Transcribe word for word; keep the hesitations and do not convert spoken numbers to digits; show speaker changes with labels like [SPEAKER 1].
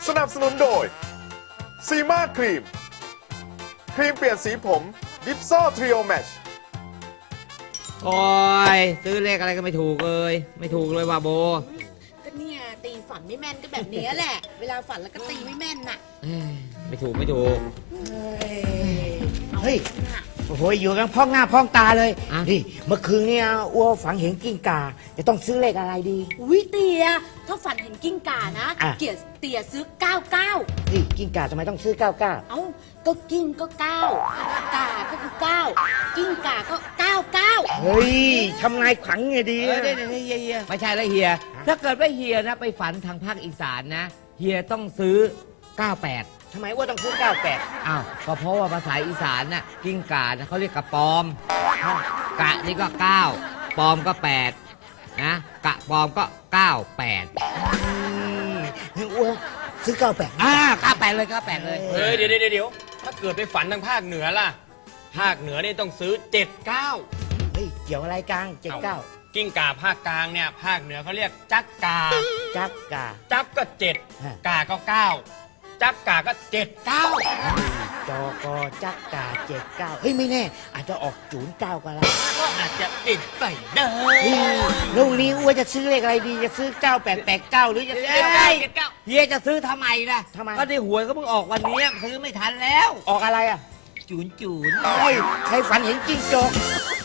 [SPEAKER 1] สนับสนุนโดยซีมาครีมครีมเปลี่ยนสีผมดิฟโซ่ทริโอแมช
[SPEAKER 2] โอ้ยซื้อเลขอะไรก็ไม่ถูกเลยไม่ถูกเลยว่าโบ
[SPEAKER 3] ก็เนี่ยตีฝันไม่แม่นก็แบบนี้แหละ เวลาฝันแล้วก็ตีไม่แม่นน่ะ
[SPEAKER 2] เอ้ยไม่ถูกไม่ถูก
[SPEAKER 4] เฮ้ย
[SPEAKER 3] น่ะ
[SPEAKER 4] โอ้โหอยู่กันพ้องหน้าพ้องตาเลย
[SPEAKER 2] อ่ะ
[SPEAKER 4] นี่เมื่อคืนเนี่ยอ้วฝังเห็นกิ้งก่าจะต้องซื้อเลขอะไรดี
[SPEAKER 3] อุ้ยเตียถ้าฝันเห็นกิ้งก่านะ
[SPEAKER 4] อ่ะ
[SPEAKER 3] เกียรเตียซื้อเก้าเก้า
[SPEAKER 4] นี่กิ้งก่าทำไมต้องซื้อเก้าเก้า
[SPEAKER 3] เอ้าก็กิ้งก็เก้ากาก็คือเก้ากิ้งก่าก็เก้าเก้า
[SPEAKER 4] เฮ้ยทำนายขวัญไงดี
[SPEAKER 2] เออเดี๋ยวเดี๋ยวเฮียเฮียไม่ใช่แล้วเฮียถ้าเกิดว่าเฮียนะไปฝันทางภาคอีสานนะเฮียต้องซื้อเก้าแปด
[SPEAKER 4] ทำไมอ้วต้องซื้อเก้าแปด
[SPEAKER 2] อ้าวก็เพราะว่าภาษาอีสานน่ะกิ้งก่านะเขาเรียกกระปอมกะนี่ก็เก้าปอมก็แปดนะกะปอมก็เก้าแปด
[SPEAKER 4] งั้นอ้วซื้อเก้าแปด
[SPEAKER 2] อ่าเก้าแปดเลยเก้าแปดเลย
[SPEAKER 5] เฮ้ยเดี๋ยวเดี๋ยวเดี๋ยวถ้าเกิดไปฝันทางภาคเหนือล่ะ ภาคเหนือนี่ต้องซื้อเจ็ดเก้า
[SPEAKER 4] เฮ้ยเกี่ยวอะไรกลางเจ็ดเก้า
[SPEAKER 5] กิ้งก่าภาคกลางเนี่ยภาคเหนือเขาเรียกจักกา
[SPEAKER 4] จักกา
[SPEAKER 5] จับก็เจ็ด
[SPEAKER 4] ฮะ
[SPEAKER 5] กาก็เก้าจักกาก็เจ็ดเก้า
[SPEAKER 4] จอกอจักกาเจ็ดเก้าเฮ้ยไม่แน่ อาจจะออกศูนย์เก้าก็ได้
[SPEAKER 5] ก็อาจจะติดไปเด้อ
[SPEAKER 4] เฮ้ยแล้ววันนี้อ้วจะซื้อเลขอะไรดีจะซื้อเก้าแปดแปดเก้าหรือจะซื้อ
[SPEAKER 2] เอ้ยเฮียจะซื้อทำไมล่ะ
[SPEAKER 4] ทำไม
[SPEAKER 2] ก็ได้หวยก็เพิ่งออกวันนี้ซื้อไม่ทันแล้ว
[SPEAKER 4] ออกอะไรอ่ะ
[SPEAKER 2] จูนจูน
[SPEAKER 4] เฮ้ยใครฝันเห็นจิ้งจก